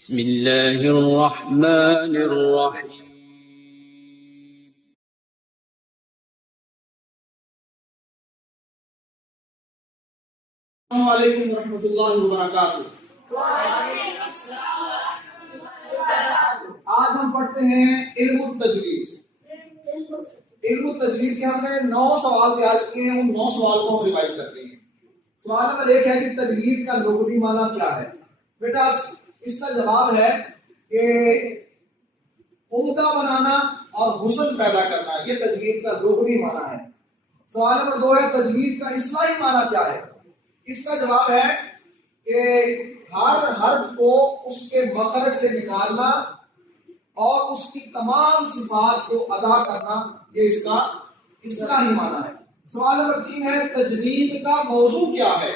بسم اللہ الرحمن الرحیم. السلام علیکم ورحمۃ اللہ وبرکاتہ. آج ہم پڑھتے ہیں علم التجوید. علم التجوید کے ہم نے 9 سوال تیار کیے ہیں. ان 9 سوال کو ہم ریوائز کرتے ہیں. سوال نمبر 1 ہے کہ تجوید کا لغوی معنی کیا ہے؟ بیٹا اس کا جواب ہے کہ عمدہ بنانا اور حسن پیدا کرنا، یہ تجوید کا لغوی معنی ہے. سوال نمبر 2 ہے تجوید کا اصطلاحی معنی کیا ہے؟ اس کا جواب ہے کہ ہر حرف کو اس کے مخرج سے نکالنا اور اس کی تمام صفات کو ادا کرنا، یہ اس کا اصطلاحی معنی ہے. سوال نمبر 3 ہے تجوید کا موضوع کیا ہے؟